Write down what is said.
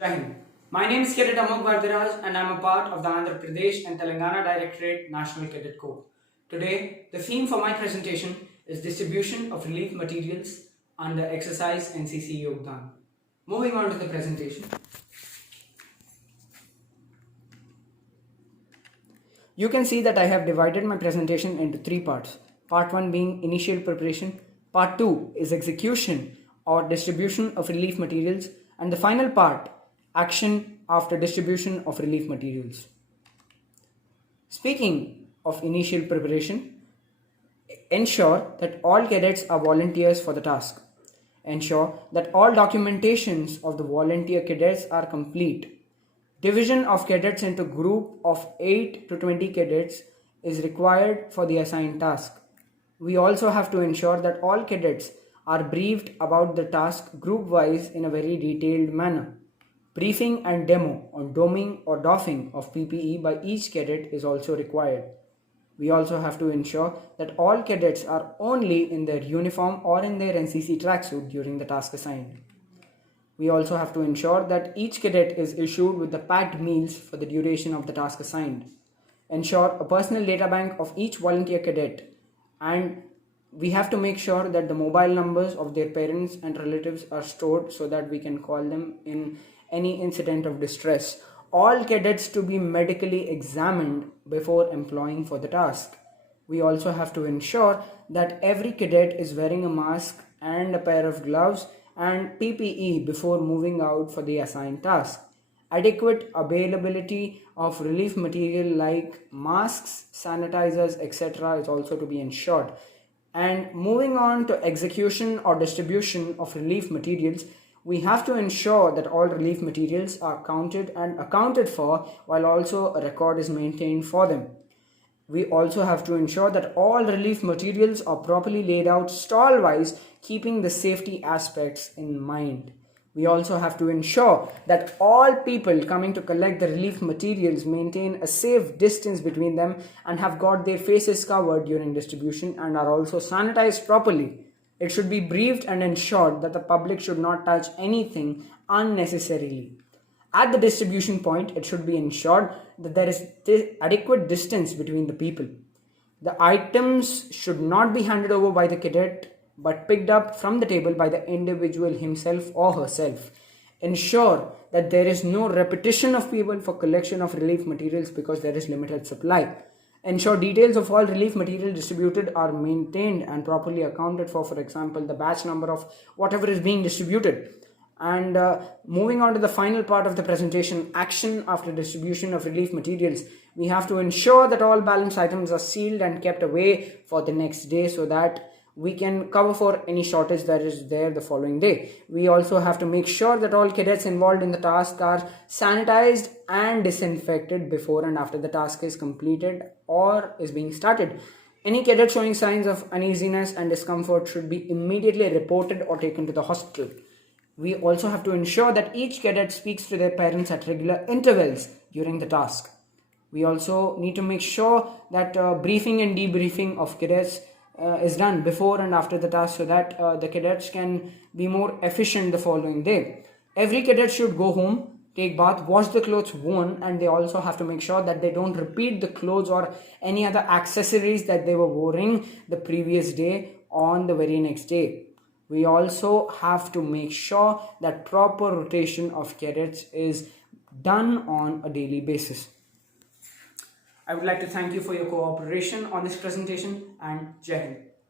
Jai Hind. My name is Cadet Amok Bhardaraj and I am a part of the Andhra Pradesh and Telangana Directorate National Cadet Corps. Today, the theme for my presentation is distribution of relief materials under exercise NCC Yogdan. Moving on to the presentation. You can see that I have divided my presentation into three parts. Part 1 being initial preparation, part 2 is execution or distribution of relief materials, and the final part, action after distribution of relief materials. Speaking of initial preparation, ensure that all cadets are volunteers for the task. Ensure that all documentations of the volunteer cadets are complete. Division of cadets into group of 8 to 20 cadets is required for the assigned task. We also have to ensure that all cadets are briefed about the task group-wise in a very detailed manner. Briefing and demo on doming or doffing of PPE by each cadet is also required. We also have to ensure that all cadets are only in their uniform or in their NCC tracksuit during the task assigned. We also have to ensure that each cadet is issued with the packed meals for the duration of the task assigned. Ensure a personal data bank of each volunteer cadet, and we have to make sure that the mobile numbers of their parents and relatives are stored so that we can call them in any incident of distress. All cadets to be medically examined before employing for the task. We also have to ensure that every cadet is wearing a mask and a pair of gloves and PPE before moving out for the assigned task. Adequate availability of relief material like masks, sanitizers, etc. is also to be ensured. And moving on to execution or distribution of relief materials, we have to ensure that all relief materials are counted and accounted for, while also a record is maintained for them. We also have to ensure that all relief materials are properly laid out stall-wise, keeping the safety aspects in mind. We also have to ensure that all people coming to collect the relief materials maintain a safe distance between them and have got their faces covered during distribution and are also sanitized properly. It should be briefed and ensured that the public should not touch anything unnecessarily. At the distribution point, it should be ensured that there is adequate distance between the people. The items should not be handed over by the cadet but picked up from the table by the individual himself or herself. Ensure that there is no repetition of people for collection of relief materials because there is limited supply. Ensure details of all relief material distributed are maintained and properly accounted for example, the batch number of whatever is being distributed. And moving on to the final part of the presentation, action after distribution of relief materials, we have to ensure that all balance items are sealed and kept away for the next day so that we can cover for any shortage that is there the following day. We also have to make sure that all cadets involved in the task are sanitized and disinfected before and after the task is completed or is being started. Any cadet showing signs of uneasiness and discomfort should be immediately reported or taken to the hospital. We also have to ensure that each cadet speaks to their parents at regular intervals during the task. We also need to make sure that briefing and debriefing of cadets is done before and after the task so that the cadets can be more efficient the following day. Every cadet should go home, take bath, wash the clothes worn, and they also have to make sure that they don't repeat the clothes or any other accessories that they were wearing the previous day on the very next day. We also have to make sure that proper rotation of cadets is done on a daily basis. I would like to thank you for your cooperation on this presentation, and Jai Hind.